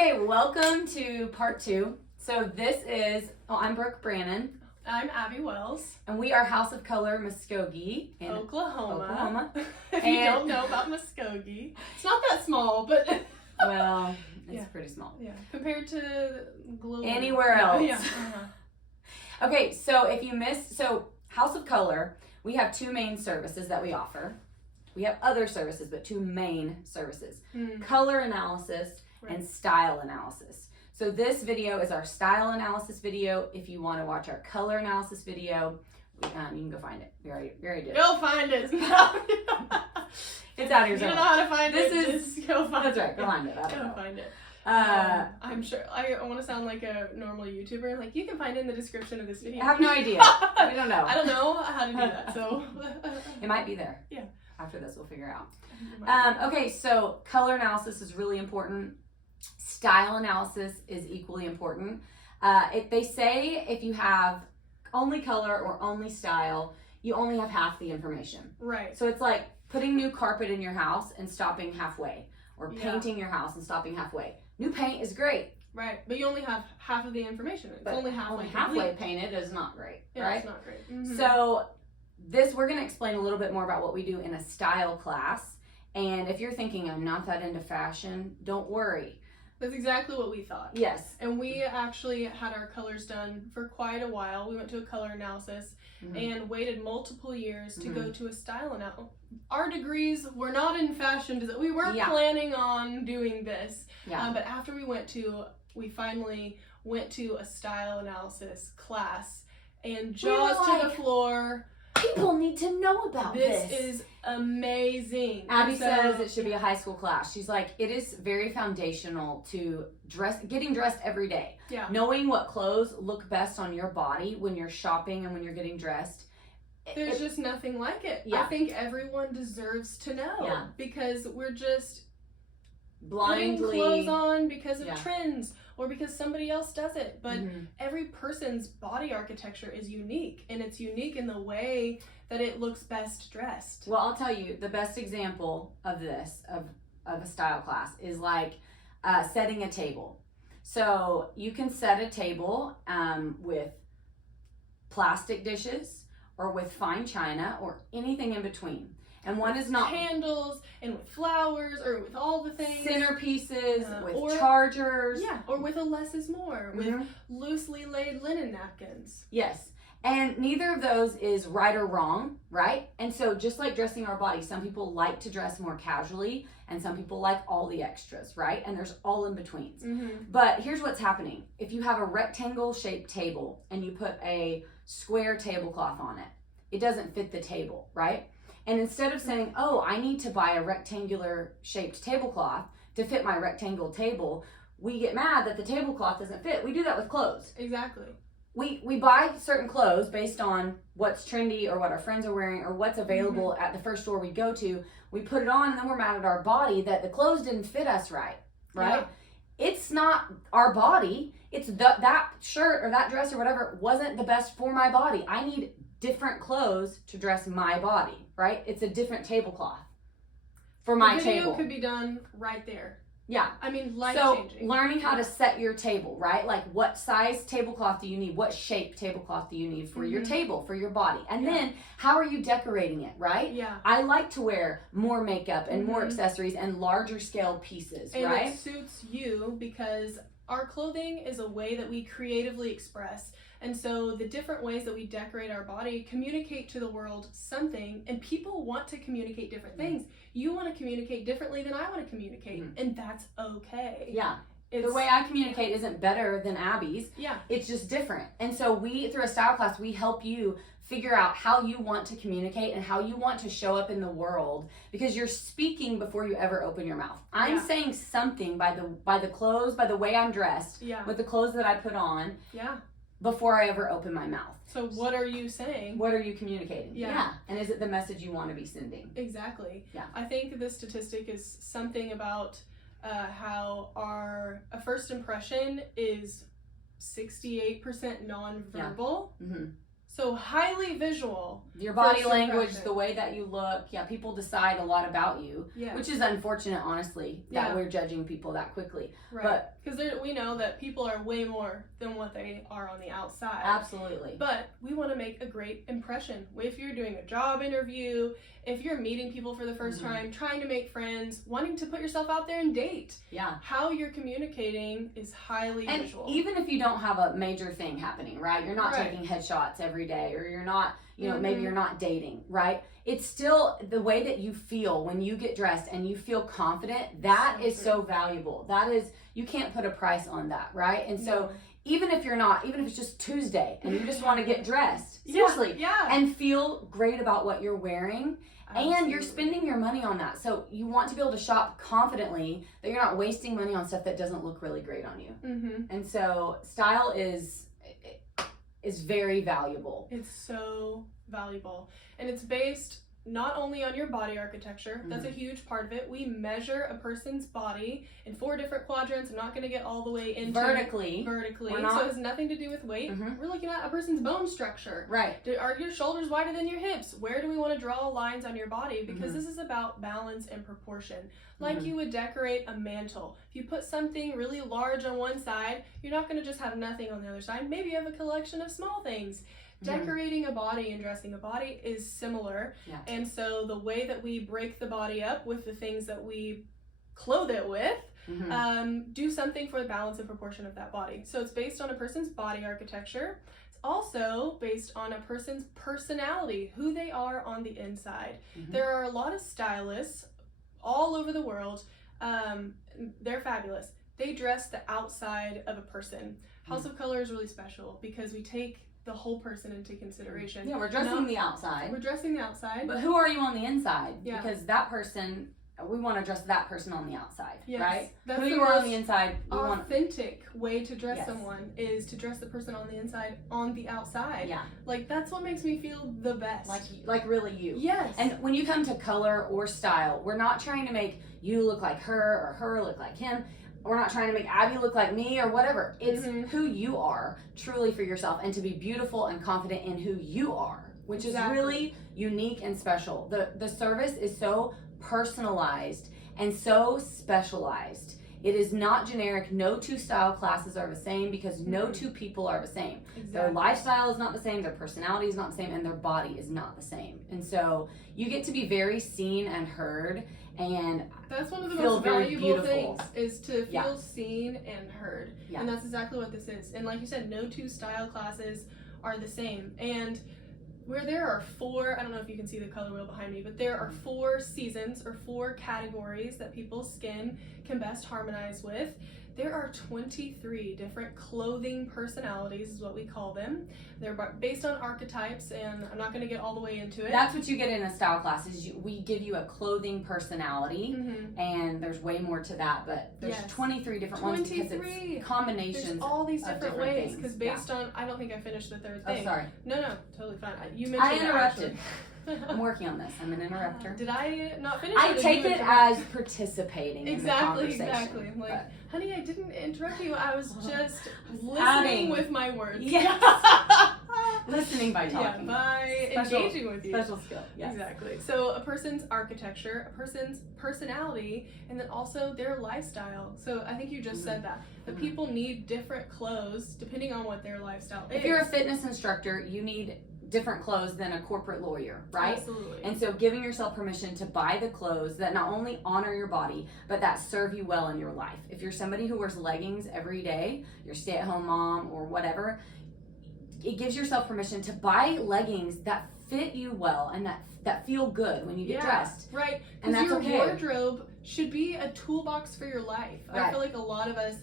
Okay, welcome to part 2. So this is, I'm Brooke Brannon. I'm Abby Wells. And we are House of Colour Muskogee in Oklahoma. If and you don't know about Muskogee, it's not that small, but well, it's pretty small. Yeah, compared to global. Anywhere else. Yeah. Uh-huh. Okay, so if you missed, House of Colour, we have 2 main services that we offer. We have other services, but 2 main services. Color analysis and style analysis. So this video is our style analysis video. If you want to watch our color analysis video, you can go find it. We already did. Go find it. It's out here somewhere. You don't know how to find this it. Is, just go find that's it. right. Go find it. I don't Go know. find it. I'm sure. I want to sound like a normal YouTuber. Like, you can find it in the description of this video. I have no idea. We don't know. I don't know how to do that. So it might be there. Yeah. After this, we'll figure out. Okay, so color analysis is really important. Style analysis is equally important. They say if you have only color or only style, you only have half the information. Right. So it's like putting new carpet in your house and stopping halfway, or painting your house and stopping halfway. New paint is great. Right, but you only have half of the information. It's only halfway painted is not great, yeah, right? It's not great. Mm-hmm. So we're going to explain a little bit more about what we do in a style class. And if you're thinking, I'm not that into fashion, don't worry. That's exactly what we thought. Yes. And we actually had our colors done for quite a while. We went to a color analysis and waited multiple years to go to a style analysis. Our degrees were not in fashion. We weren't planning on doing this. Yeah. But after we finally went to a style analysis class, and jaws to the floor. People need to know about this. This is amazing. Abby says it should be a high school class. She's like, it is very foundational to getting dressed every day. Yeah. Knowing what clothes look best on your body when you're shopping and when you're getting dressed. There's just nothing like it. Yeah. I think everyone deserves to know. Yeah. Because we're just blindly putting clothes on because of trends or because somebody else does it. But every person's body architecture is unique, and it's unique in the way that it looks best dressed. Well, I'll tell you, the best example of this, of a style class, is like setting a table. So you can set a table with plastic dishes or with fine china or anything in between. And one is not candles and with flowers or with all the things. Centerpieces, with chargers. Yeah, or with a less is more, with loosely laid linen napkins. Yes. And neither of those is right or wrong, right? And so just like dressing our body, some people like to dress more casually and some people like all the extras, right? And there's all in betweens. But here's what's happening. If you have a rectangle shaped table and you put a square tablecloth on it, it doesn't fit the table, right? And instead of saying, oh, I need to buy a rectangular shaped tablecloth to fit my rectangle table, we get mad that the tablecloth doesn't fit. We do that with clothes. Exactly. We buy certain clothes based on what's trendy or what our friends are wearing or what's available at the first store we go to. We put it on and then we're mad at our body that the clothes didn't fit us right? Yeah. It's not our body. It's that shirt or that dress or whatever wasn't the best for my body. I need different clothes to dress my body, right? It's a different tablecloth for my table. The video could be done right there. Yeah. I mean, life-changing. So learning how to set your table, right? Like what size tablecloth do you need? What shape tablecloth do you need for your table, for your body? And then how are you decorating it, right? Yeah. I like to wear more makeup and more accessories and larger scale pieces, and right? And it suits you because our clothing is a way that we creatively express. And so the different ways that we decorate our body communicate to the world something, and people want to communicate different things. You want to communicate differently than I want to communicate, and that's okay. Yeah. The way I communicate isn't better than Abby's. Yeah. It's just different. And so through a style class, we help you figure out how you want to communicate and how you want to show up in the world, because you're speaking before you ever open your mouth. I'm saying something by the clothes, by the way I'm dressed, with the clothes that I put on. Yeah. Before I ever open my mouth. So what are you saying? What are you communicating? Yeah. And is it the message you want to be sending? Exactly. Yeah. I think this statistic is something about how a first impression is 68% nonverbal. So highly visual. Your body First language, impression. the way that you look, people decide a lot about you, Yeah. which is unfortunate, honestly, that we're judging people that quickly. Right. Because we know that people are way more than what they are on the outside. Absolutely. But we want to make a great impression. If you're doing a job interview, if you're meeting people for the first time, trying to make friends, wanting to put yourself out there and date. Yeah. How you're communicating is highly visual. Even if you don't have a major thing happening, right? You're not taking headshots every day, or you're not, maybe you're not dating, right? It's still the way that you feel when you get dressed and you feel confident. That is so valuable. That is, you can't put a price on that, right? And so even if it's just Tuesday and you just want to get dressed, seriously, and feel great about what you're wearing. Absolutely. And you're spending your money on that. So you want to be able to shop confidently, that you're not wasting money on stuff that doesn't look really great on you. And so style is very valuable. It's so valuable. And it's based not only on your body architecture, that's a huge part of it. We measure a person's body in 4 different quadrants. I'm not going to get all the way into vertically. So it has nothing to do with weight. We're looking at a person's bone structure. Right. Are your shoulders wider than your hips? Where do we want to draw lines on your body? Because this is about balance and proportion. Like you would decorate a mantle. If you put something really large on one side, you're not going to just have nothing on the other side. Maybe you have a collection of small things. Decorating a body and dressing a body is similar. And so the way that we break the body up with the things that we clothe it with, do something for the balance and proportion of that body. So it's based on a person's body architecture. It's also based on a person's personality, who they are on the inside. There are a lot of stylists all over the world. They're fabulous. They dress the outside of a person. House of Colour is really special because we take the whole person into consideration. Yeah, we're dressing the outside. We're dressing the outside. But who are you on the inside? Yeah. Because that person, we want to dress that person on the outside, right? That's who you are on the inside. Authentic way to dress someone is to dress the person on the inside on the outside. Yeah. Like, that's what makes me feel the best. Like really you. Yes. And when you come to color or style, we're not trying to make you look like her or her look like him. We're not trying to make Abby look like me or whatever. It's who you are truly for yourself, and to be beautiful and confident in who you are, which is really unique and special. The service is so personalized and so specialized. It is not generic. No 2 style classes are the same, because no 2 people are the same. Their lifestyle is not the same, their personality is not the same, and their body is not the same. And so you get to be very seen and heard, and that's one of the most valuable things, is to feel seen and heard. And that's exactly what this is. And like you said, no 2 style classes are the same. And where there are 4, I don't know if you can see the color wheel behind me, but there are 4 seasons or 4 categories that people's skin can best harmonize with. There are 23 different clothing personalities, is what we call them. They're based on archetypes, and I'm not going to get all the way into it. That's what you get in a style class, is we give you a clothing personality, and there's way more to that, but there's 23 different ones, because it's combinations. There's all these different ways, because based on, I don't think I finished the third thing. Oh, sorry. No, totally fine. You mentioned I interrupted. I'm working on this. I'm an interrupter. Did I not finish? I take it as participating in the conversation. Exactly. I'm like, honey, I didn't interrupt you. I was just listening with my words. Yes. Listening by talking. Yeah, by engaging with you. Special skill. Yes. Exactly. So a person's architecture, a person's personality, and then also their lifestyle. So I think you just said that. The people need different clothes depending on what their lifestyle is. If you're a fitness instructor, you need different clothes than a corporate lawyer, right? Absolutely. And so giving yourself permission to buy the clothes that not only honor your body, but that serve you well in your life. If you're somebody who wears leggings every day, you're a stay-at-home mom or whatever, it gives yourself permission to buy leggings that fit you well and that feel good when you get dressed. Right. And that's your wardrobe should be a toolbox for your life. Right. I feel like a lot of us,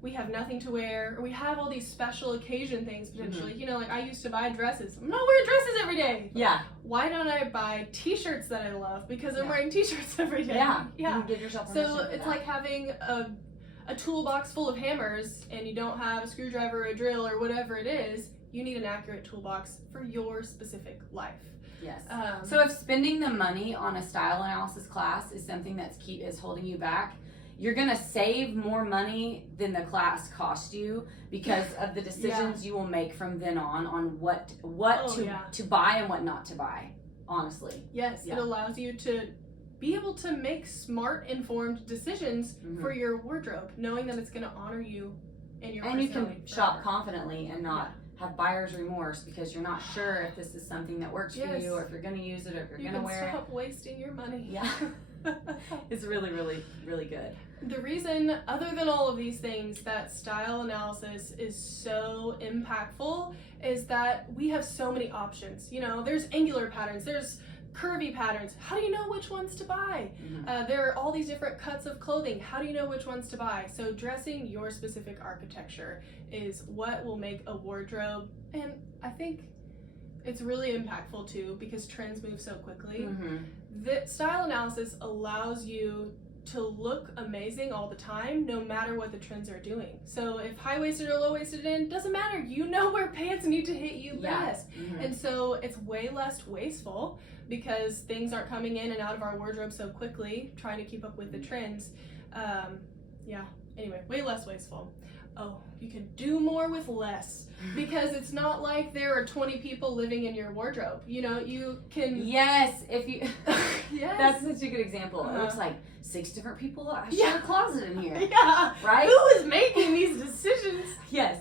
we have nothing to wear, or we have all these special occasion things potentially. You know, like I used to buy dresses. I'm not wearing dresses every day. Yeah. Why don't I buy t-shirts that I love? Because I'm wearing t-shirts every day. Yeah. You can give yourself permission So it's like having a toolbox full of hammers, and you don't have a screwdriver or a drill or whatever it is. You need an accurate toolbox for your specific life. Yes. So if spending the money on a style analysis class is something is holding you back, you're going to save more money than the class cost you because of the decisions you will make from then on what to buy and what not to buy, honestly. Yes, it allows you to be able to make smart, informed decisions for your wardrobe, knowing that it's going to honor you and your personality. And you can shop confidently and not have buyer's remorse because you're not sure if this is something that works for you, or if you're going to use it, or if you're going to wear it. You can stop wasting your money. Yeah. It's really, really, really good. The reason, other than all of these things, that style analysis is so impactful is that we have so many options. You know, there's angular patterns, there's curvy patterns. How do you know which ones to buy? There are all these different cuts of clothing. How do you know which ones to buy? So dressing your specific architecture is what will make a wardrobe, and I think it's really impactful too because trends move so quickly. The style analysis allows you to look amazing all the time, no matter what the trends are doing. So if high-waisted or low-waisted in, doesn't matter. You know where pants need to hit you best. And so it's way less wasteful because things aren't coming in and out of our wardrobe so quickly, trying to keep up with the trends. Anyway, way less wasteful. Oh, you can do more with less because it's not like there are 20 people living in your wardrobe. You know, you can... Yes, if you... That's such a good example. It looks like 6 different people. I share a closet in here. Right? Who is making these decisions? Yes.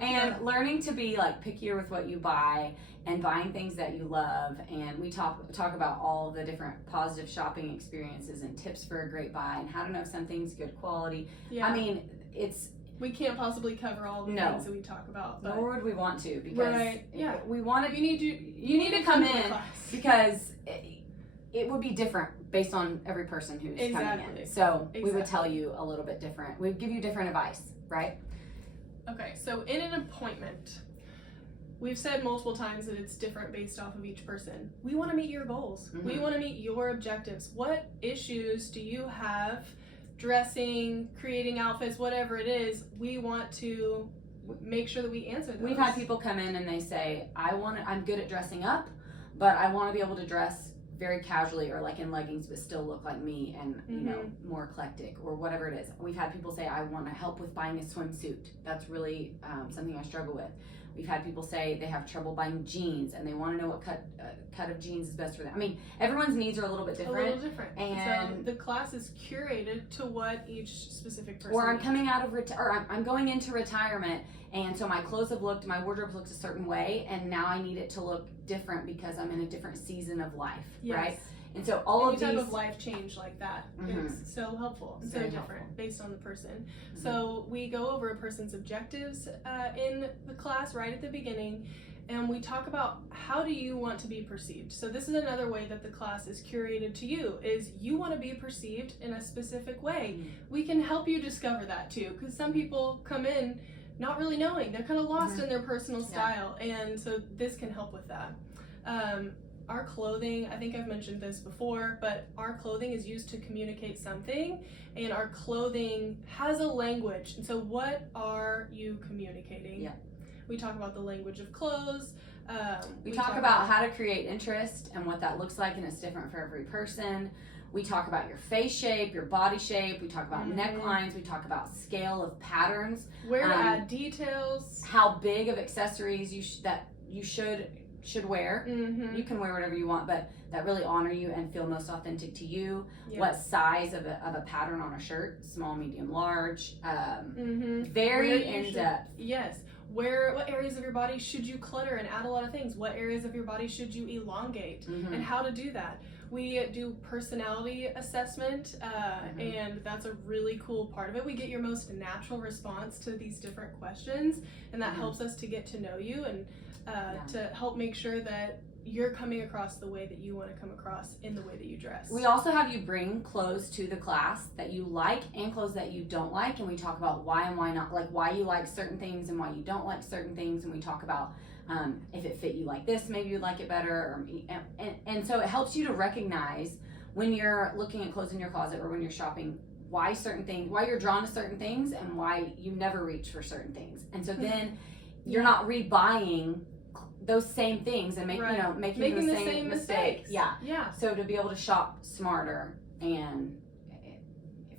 And learning to be like pickier with what you buy and buying things that you love. And we talk about all the different positive shopping experiences and tips for a great buy and how to know if something's good quality. I mean, we can't possibly cover all the things that we talk about. But nor would we want to because we want to. You need to come in because it would be different based on every person who's coming in. So we would tell you a little bit different. We'd give you different advice, right? Okay, so in an appointment, we've said multiple times that it's different based off of each person. We want to meet your goals. We want to meet your objectives. What issues do you have dressing, creating outfits, whatever it is? We want to make sure that we answer those. We've had people come in and they say, I'm good at dressing up, but I want to be able to dress very casually or like in leggings but still look like me and you know, more eclectic or whatever it is. We've had people say, I want to help with buying a swimsuit. That's really something I struggle with. We've had people say they have trouble buying jeans and they want to know what cut of jeans is best for them. I mean, everyone's needs are a little bit different. And so the class is curated to what each specific person Or I'm coming out of I'm going into retirement, and so my wardrobe looks a certain way, and now I need it to look different because I'm in a different season of life, right? And so any type of life change like that, it's so helpful, so different based on the person. So we go over a person's objectives in the class right at the beginning, and we talk about how do you want to be perceived. So this is another way that the class is curated to you, is you want to be perceived in a specific way. We can help you discover that too, because some people come in not really knowing. They're kind of lost in their personal style, and so this can help with that. Our clothing, I think I've mentioned this before, but our clothing is used to communicate something, and our clothing has a language. And so what are you communicating? We talk about the language of clothes. We talk about how to create interest and what that looks like, and it's different for every person. We talk about your face shape, your body shape. We talk about necklines. We talk about scale of patterns. Where to add details. How big of accessories you should wear. You can wear whatever you want, but that really honor you and feel most authentic to you. What size of a pattern on a shirt, small, medium, large. Very in-depth. Yes. What areas of your body should you clutter and add a lot of things? What areas of your body should you elongate? And how to do that. We do personality assessment, and that's a really cool part of it. We get your most natural response to these different questions, and that helps us to get to know you and to help make sure that you're coming across the way that you want to come across in the way that you dress. We also have you bring clothes to the class that you like and clothes that you don't like, and we talk about why and why not, like why you like certain things and why you don't like certain things, and we talk about if it fit you like this, maybe you'd like it better, and so it helps you to recognize when you're looking at clothes in your closet or when you're shopping why you're drawn to certain things and why you never reach for certain things, and so then you're not rebuying those same things and making the same mistakes. So to be able to shop smarter and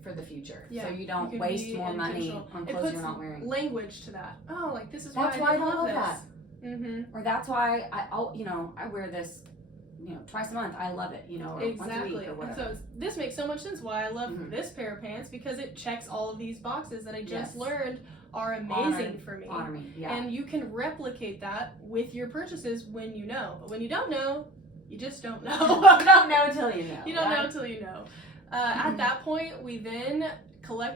for the future. Yeah, so you you don't can waste be more money intentional. on It clothes puts you're not wearing. language to that. Oh, like this is That's why I love this. that. Mm-hmm. Or that's why I wear this, twice a month. I love it, or once a week or And whatever. so this makes so much sense why I love this pair of pants, because it checks all of these boxes that I just learned are amazing for me. Honor me, yeah. And you can replicate that with your purchases when you know. But when you don't know, you just don't know. You don't know till you know. You don't know till you know. At that point, we then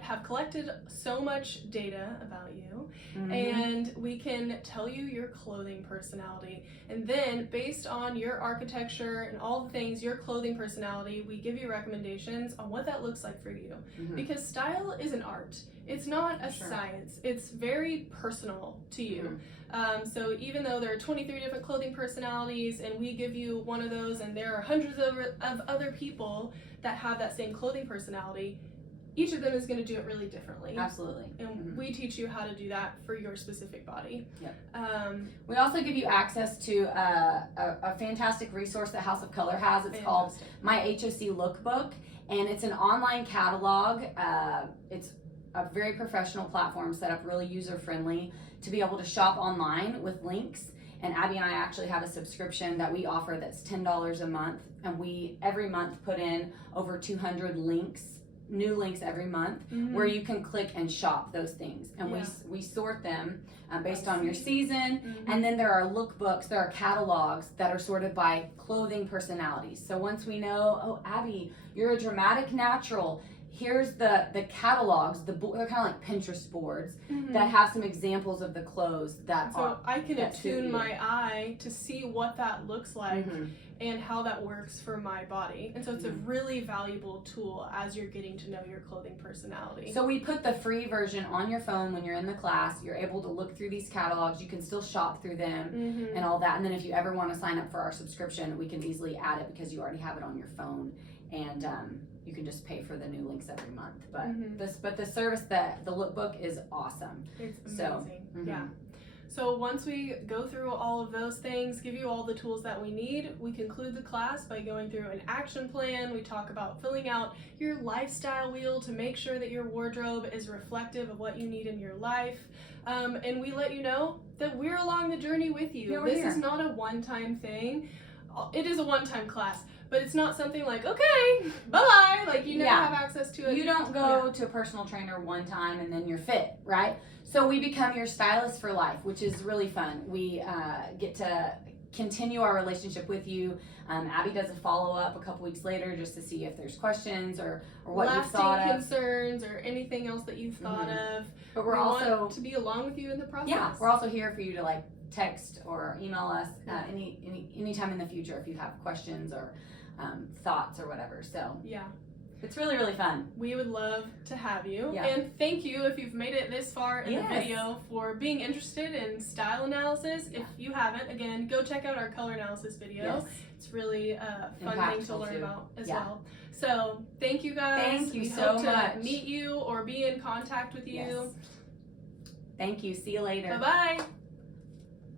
have collected so much data about you, and we can tell you your clothing personality. And then, based on your architecture and all the things, your clothing personality, we give you recommendations on what that looks like for you. Because style is an art. It's not a science. It's very personal to you. So even though there are 23 different clothing personalities, and we give you one of those, and there are hundreds of other people that have that same clothing personality, each of them is going to do it really differently. Absolutely. And we teach you how to do that for your specific body. Yep. We also give you access to a fantastic resource that House of Colour has. It's called My HOC Lookbook, and it's an online catalog. It's a very professional platform set up really user-friendly to be able to shop online with links. And Abby and I actually have a subscription that we offer that's $10 a month, and we every month put in over 200 links, new links every month, where you can click and shop those things, and we sort them based on your season. And then there are lookbooks, there are catalogs that are sorted by clothing personalities. So once we know, oh, Abby, you're a dramatic natural, here's the catalogs, they're kind of like Pinterest boards that have some examples of the clothes that so I can that attune my eye to see what that looks like and how that works for my body. And so it's a really valuable tool as you're getting to know your clothing personality. So we put the free version on your phone when you're in the class. You're able to look through these catalogs. You can still shop through them and all that. And then if you ever want to sign up for our subscription, we can easily add it because you already have it on your phone. And you can just pay for the new links every month. But the service, the lookbook is awesome. It's amazing. Yeah. So once we go through all of those things, give you all the tools that we need, we conclude the class by going through an action plan. We talk about filling out your lifestyle wheel to make sure that your wardrobe is reflective of what you need in your life. And we let you know that we're along the journey with you. Yeah, this is not a one-time thing. It is a one-time class, but it's not something like, okay, bye-bye, like you never have access to it. You don't go to a personal trainer one time and then you're fit, right? So we become your stylist for life, which is really fun. We get to continue our relationship with you. Abby does a follow-up a couple weeks later just to see if there's questions or what you've thought of. Lasting concerns or anything else that you've thought of. But we want to be along with you in the process. Yeah, we're also here for you to like text or email us any time in the future if you have questions or thoughts or whatever. So yeah, it's really, really fun. We would love to have you. Yeah. And thank you if you've made it this far in the video for being interested in style analysis. If you haven't, again, go check out our color analysis video. It's really a fun thing to learn about as well. So thank you guys. Thank you we so hope much. to meet you or be in contact with you. Thank you. See you later. Bye-bye.